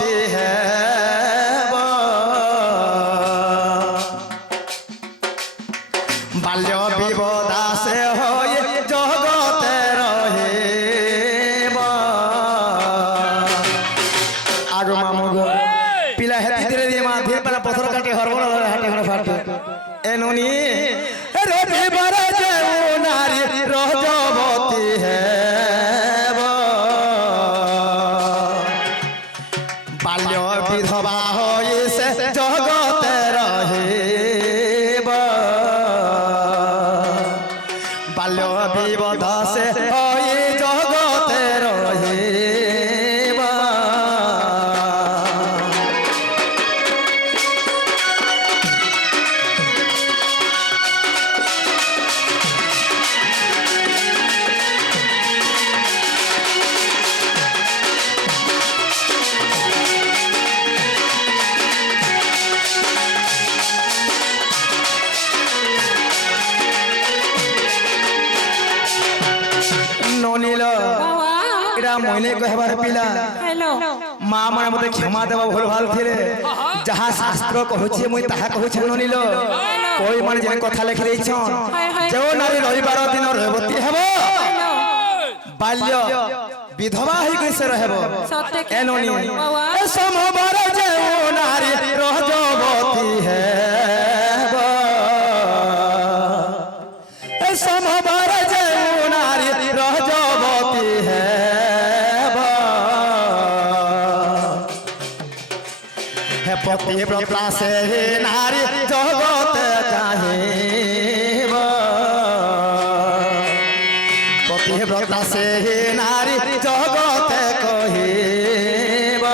রজবতী হেব বাল্য বিবদাসে হয়ে জগতে রহিব আগো মামু গো পিলা হেতি ধীরে ধীরে মা ধীরে পালা পথর কাটে হরবড় ধরে হাটে ঘরে ফাটে এনুনি রবিবার যে নারী রজবতী হেব বাল্য বিধবা হইছে জগতে রহিব বাল্য বিবদাসে হয়ে জগতে রহিব ননিল এরা মইনে কহবার পিলা মা মানে মতে ক্ষমা দেব ভুল ভাল থিলে যাহা শাস্ত্র কହୁଛି মুই তাহা কହୁছি ননিল কই মানে যে কথা লেখি দেইছন যেও নারী রবিবার দিন রজবতী হেব বাল্য বিধবা হই কইছে রহেব এ ননি এ সমবার যেও নারী রজবতী হেব এ সমবার যেও নারী রজবতী হেব হে পতিব্রতা সে নারী জগতে চাহিব পতিব্রতা সে নারী জগতে কহিব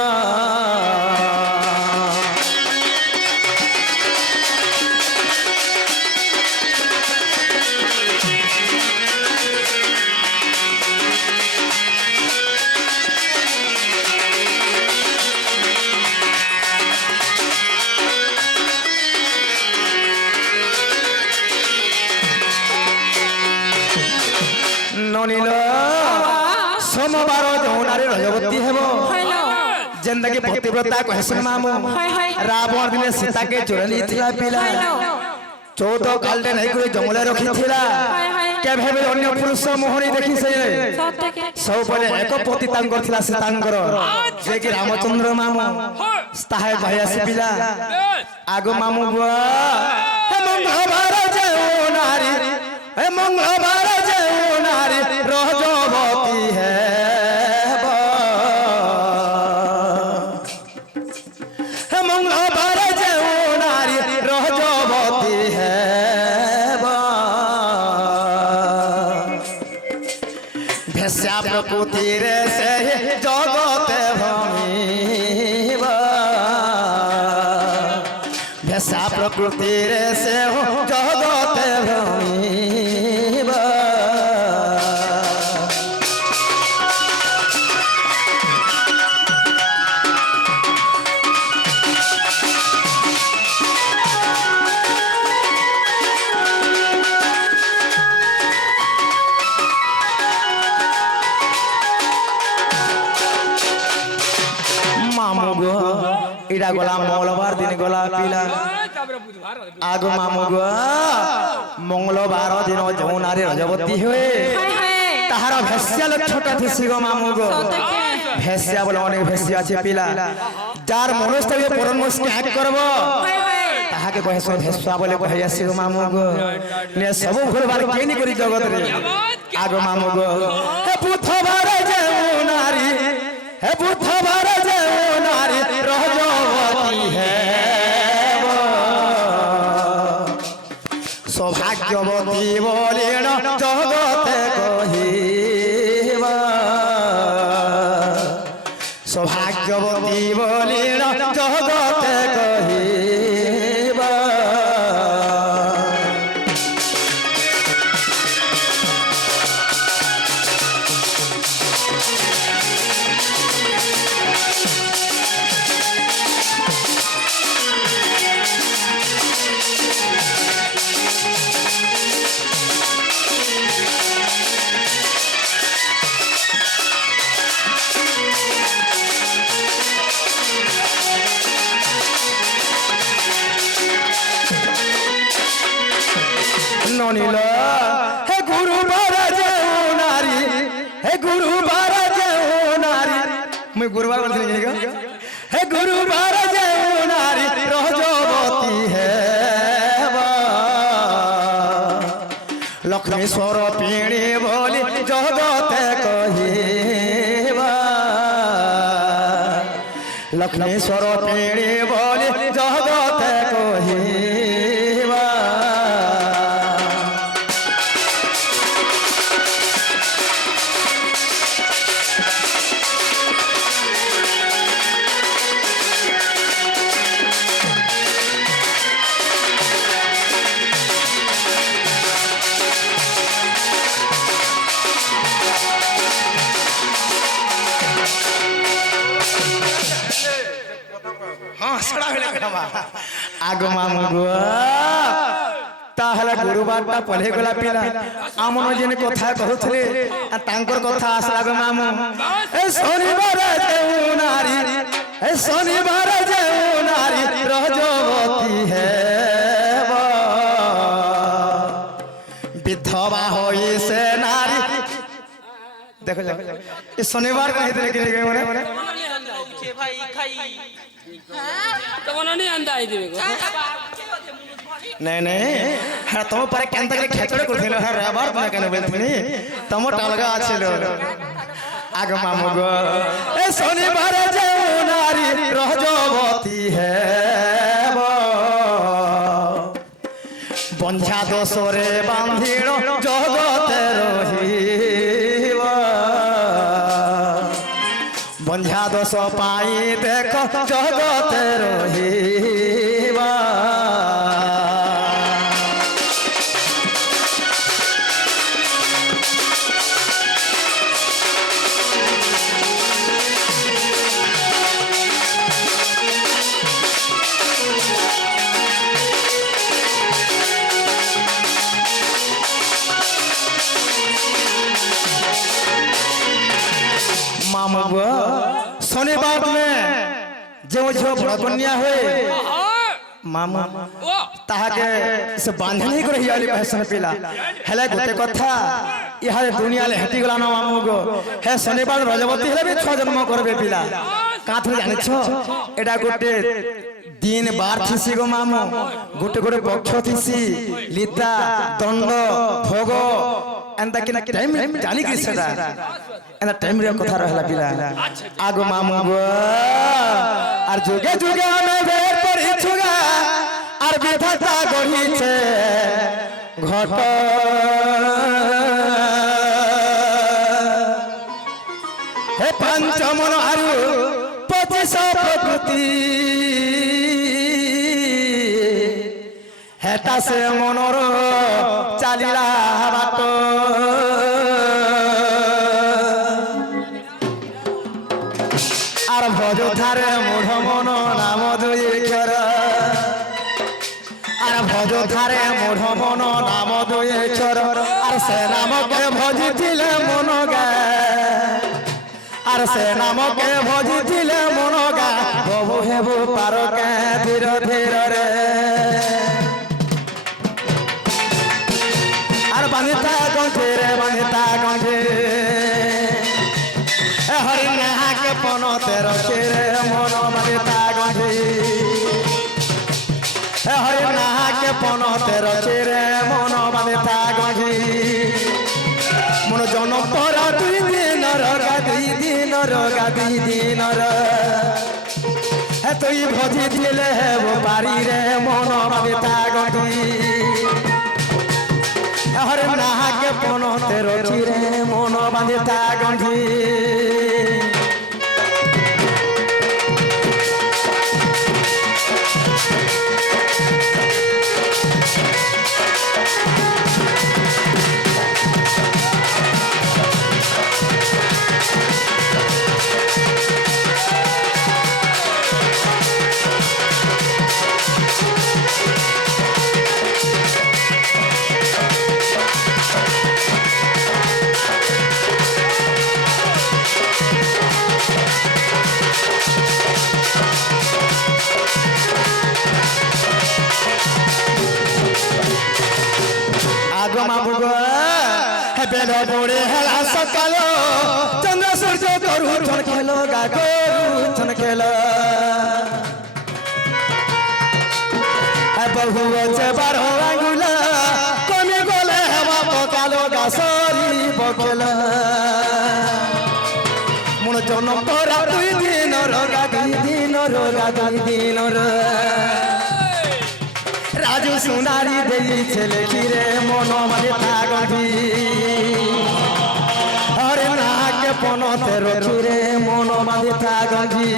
ননিল সোমবার যৌনারে রজবতী হেব যেন্দাকে পতিব্রতা কহেছেন মামু রাবণ দিনে সীতাকে চোরে নিয়েছিলা পিলা 14 কালটে নাই করে জঙ্গলে রখিছিলা কেভে ବି ଅନ୍ୟ ପୁରୁଷ ମୋହରି ଦେଖି ସେ ସବୁବେଳେ ଏକ ପତି ତାଙ୍କର ଥିଲା ସୀତାଙ୍କର ଯେ କି ରାମଚନ୍ଦ୍ର ମାମୁ ତାହା କହି ଆସି ପିଲା ଆଗ ମାମୁ ବୁଆ ହେ ମଙ୍ଗଳବାର ଯେଉ ନାରୀ ହେ ମଙ୍ଗଳବାର ଯେଉ ନାରୀ ରଜବତୀ ହେବ ହେ ମଙ୍ଗଳବାର ଯେଉ ନାରୀ ରଜବତୀ ହେବ ভেসা প্রকৃতিরে সে জগতে ভ্রমিব ভেসা প্রকৃতিরে সে জগতে ভ্রমিব इड़ा गला मंगलवार दिन गला पिला आग मामू गो मंगलवार दिन जो नारी रजबती हुए ताहार भेस्या लक्षटा थिसी गो मामू गो भेस्या बोले अनेक भेस्या আছে पिला जार मनस्तवे परमस त्याग करबो ताहाके कहे सो भेस्या बोले कहि आसी गो मामू गो ने सब भूलबार केनी करी जगत रे आग मामू गो हे बुधवार जे नारी हे बुधवार जे नारी रजबती हेब सौभाग्यवती बोलेण जगते कहिब सौभाग्यवती बोलेण जगते कहिब ননিল হে গুরুবার যেও নারী হে গুরুবার যেও নারী মুই গুরুবার বলছিলাম হে গুরুবার যেও নারী রজবতী হে লক্ষ্মীশ্বর পিণী বলি জগতে কহিবা লক্ষ্মীশ্বর পিণী বলি জগতে কহিবা आगो मामू ताहले गुरुबारटा पढ़े गला पिला आमन जेन कथा कहथले तांकर कथा आसला गो मामू ए शनिवार जेउ नारी ए शनिवार जेउ नारी रजवती है विधवा होई से नारी देखो जाओ ये शनिवार का इधर के गए मने भाई खाई तो मनो नहीं आंदा आई देबे को नहीं नहीं है तुम पर केंत के खेचड़े करथिल है रबार तुम केन बेलथनी तुम टालगा आछिलो आग मामू गो ए शनिवार जेउ नारी रजवती है बंझा दोसरे बांधिलो जगते रहिबा बंझा दोष पाई देख जगते रहिबा मामू शनिवार में जो झो बड़ा कन्या हुए मामा ताहाके से बांधे नहीं कर हियाली पहसन पिला हेले गोटे कथा इहारे दुनिया ले हटी गला ना मामू गो हे शनिवार रजवती हेले भी 6 जन्म करबे पिला काथु जानि छ एडा गोटे दिन बार थिसी गो मामू गोटे गोटे पक्ष थिसी लीता दंड भोग एंदा किना टाइम जानि कि सेदा एना टाइम रे कथा रहला पिला आगो मामू गो आर जुगे जुगे हमें बेर पड़ी छुगा आर विधाता गढ़ीছে घट हे पंचमन आरु 25 प्रकृति हेता से मनोर चालिला बाट आर भज थारे मूढ़ मन नाम दुई क्षर आर भज थारे मूढ़ मन नाम दुई क्षर आर से नाम के भजिथिले मन गा आर से नाम के भजिथिले मन गा बबु हेबु पार के धीर धीर रे आर बांधिता गंठे रे बांधिता गंठे हरि नहा के पनो तेरो चेरे मन बांधिता गंठे हरि नहा के पनो तेरो चेरे मन बांधिता गंठे मन जन्म पर 2 दिन रगा 2 दिन रगा 2 दिन हे तुई भजी दिले वो बारी रे मन बांधिता गंठे हर नहा के पनो तेरो चिरे मन बांधिता गंठी বুড়ে হেলা সকাল চন্দ্র সূর্য করুছন খেল গা করুছন খেল বহু আছে 12 আঙ্গুল কমে গলে হেবা পকালো গা সরি বকেল মন জন তোরা 2 দিনর গা 2 দিনর গা 2 দিনর রাজু সুনারি দেইছে লেখিরে মন মাথা গধি হরে নাকে পনতে রখিরে মন মাথা গধি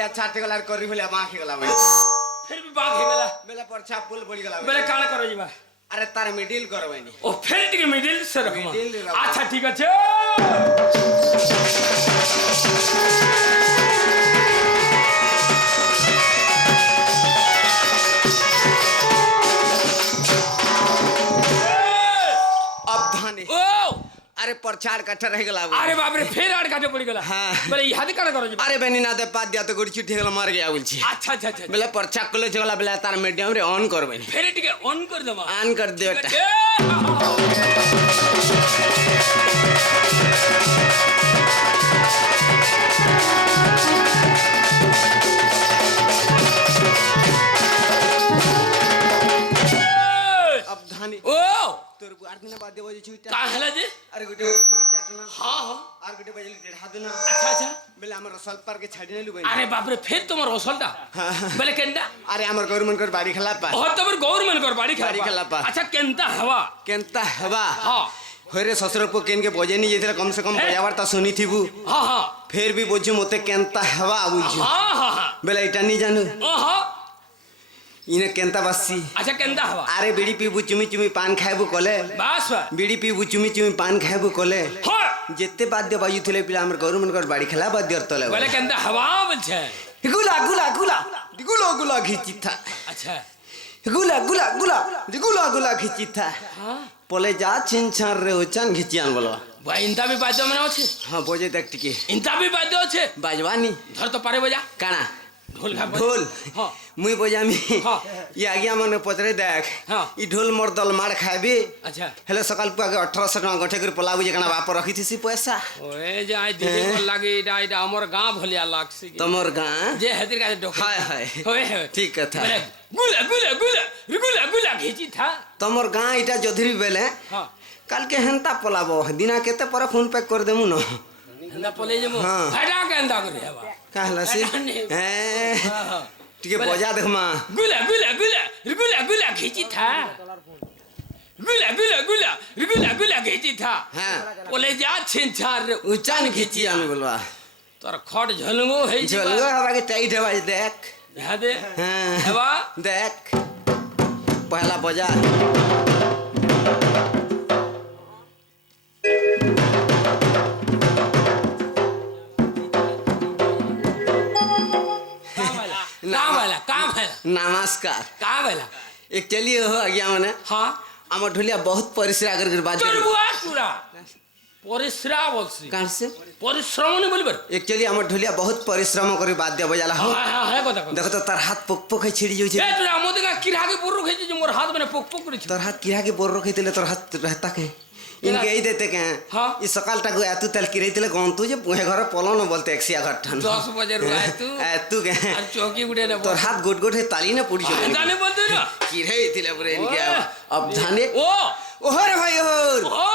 बोले अच्छा टेगला करी बोले बाकी गला मैं फिर भी बाग हे गला बेला परछा पुल पड़ी गला बेले काण करो जीवा अरे तार मिडिल करवानी ओ फिर टिके मिडिल से रखो मिडिल रखो। अच्छा ठीक আছে अब धाने ओ अरे परछाड़ कट्ठा रह गला अरे बाप रे फिर आड़ काटे पड़ी गला हाँ। बेले इहादे काण करो जीवा अरे बहनी ना दे पाद दिया तो गुड़ी चिट्ठी गला मार गया बोलछी अच्छा अच्छा अच्छा बेला परछा कले गला बेला तार मीडियम रे ऑन करवानी फिर टिके ऑन कर दमा ऑन कर दे बेटा अब धाने ओ तोर बुआर दिन बाद देबो जे छुटा का हला जी अरे गुटे चाटना हां हां आर गुटे बजली टेढ़ा देना अच्छा अच्छा बेला हमर रसल पार के छाड़ी नेलु बहनी अरे बाप रे फिर तुम्हार हौसलटा बेले केंदा अरे हमर गवर्नमेंट कर बाड़ी खला पा बहुत तबर गवर्नमेंट कर बाड़ी बाड़ी खेला पा। अच्छा केंता हवा केनता हवा हां होरे ससुर को केन के बजे नहीं जेतला कम से कम हे। बजावर ता सुनी थीबू हां हां फिर भी बोझू मते केनता हवा बुझू हां हां हां बेला इटा नहीं जानू ओहो इने केनता बस्सी अच्छा केंदा हवा अरे बीड़ी पीबू चुमी चुमी पान खाइबू कले बस बीड़ी पीबू चुमी चुमी पान खाइबू कले हो जेते बाद्य बाजू थिले पिला हमर गवर्नमेंट कर बाड़ी खेला बाद्य तले बेले केंदा हवा बलछे गुला गुला गुला गुला गुला घिची था अच्छा गुला गुला गुला गुला गुला घिची था हां पले जा छिनछार रे ओचान घिचियान बोलो भाई इंता भी बाद्य मने আছে हां बोझे देख टिके इंता भी बाद्य আছে बाजवानी धर तो पारे बजा काना ढोल खा ढोल हां मुई बजामी हाँ। ये आज्ञा मन पचरे देख हाँ। ई ढोल मोर दल मार खाबे अच्छा हेले सकाल पुआ के 1800 टका गठे कर पलाबू जे कना बाप रखी थी पैसा ओए जे आई दीदी को लागे इटा इटा हमर गांव भलिया लागसी तमोर गां जे हतिर का डोक हाय हाय होए होए ठीक कथा बेले गुला गुला गुला गुला गुला घिची था तमोर गां इटा जोधरी बेले हां काल के हेंता पलाबो दिना केते पर फोन पे कर देमु न हंदा पले जे मो हाँ। हटा के हंदा करे हवा कहला से हां हां ठीक बजा देख मां गुला गुला गुला गुला गुला घिची था गुला गुला गुला गुला गुला घिची था हां बोले जा छिनछार रे उचान घिची आन बोलवा तोर खट झलंगो है झलगो हवा के टाइट हवा देख यहाँ दे हां हवा देख पहला बजा काम है नमस्कार काम है एक चलिए हो गया मैंने हाँ आम ढोलिया बहुत परिश्रा कर बात তোর বুয়া পুরা পরিশ্রা বলছি कहां से পরিশ্রম নে বলবার एक्चुअली आम ढोलिया बहुत परिश्रम कर बाद्य बजाला हो হ্যাঁ হ্যাঁ হ্যাঁ কথা কথা देखो तो तार हाथ पोक पोक छिड़ी जाउ छे এ তোরা আমাদের গা কিরাগে পুরো খেয়েছে যে মোর হাত মানে পোক পোক করেছে तोर हाथ किरा के बोर रखितले तोर हाथ रहता के इनके ही देते के हाँ। ई सकाल टाको एतु तल की रहितले गंतु जे पुहे घर पलन बोलते एक्सिया घर ठन 10 बजे रुआए तू एतु के আর চৌকি উঠে না तोर हाथ गोट गोट है ताली ने पुड़ी छे জানে বলতে না की रहितले पुरे इनके अब धाने ও ओहर भाई ओहर ও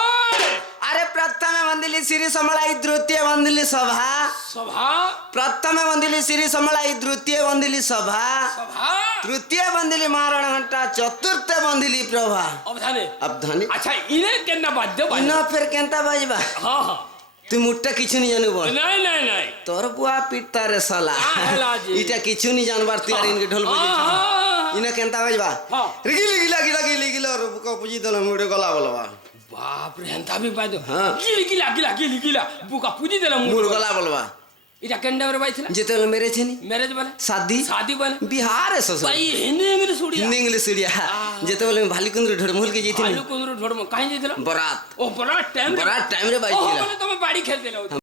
अरे प्रथम वंदिली श्री समलाई द्वितीय वंदिली सभा সভা प्रथम वंदिली श्री समलाई द्वितीय वंदिली सभा সভা तृतीय वंदिली महाराण घंटा चतुर्थ वंदिली प्रभा অবধানে अब धाने আচ্ছা ইনে কেন বাদ্য বাজ इना फिर केंता बाजबा হ্যাঁ হ্যাঁ तू मुट्टा किछु नहीं जानू बोल নাই নাই নাই तोर बुआ पिटता रे साला हेला जी। इटा किछु नहीं जानबार तू यार इनके ढोल बजे हाँ। इना केंता बाजबा हाँ। गिली गिला गिला गिली गिला और बुका पुजी दल मुड़े गला बोलवा বাপ রে হেন্তা বি বাদ্য হ্যাঁ। গিলি গিলা গিলা গিলি গিলা বুকা পুজি দিলাম मुड़ गला बोलवा এটা কেন্ডারে বাইছিল जेते मेरे छे नी ম্যারেজ বলে शादी शादी বলে बिहार है ससुर ভাই হিন্দি ইংলিশ উড়িয়া हिंदी इंग्लिश उड़िया जेते बोले भालीकुंद्र ढोड़मोल के जेथि আলু কোন ঢোড় কাই যাইছিল बरात ও বড় টাইম बरात टाइम रे ও बाजी মানে তুমি বাড়ি খেলতে নাও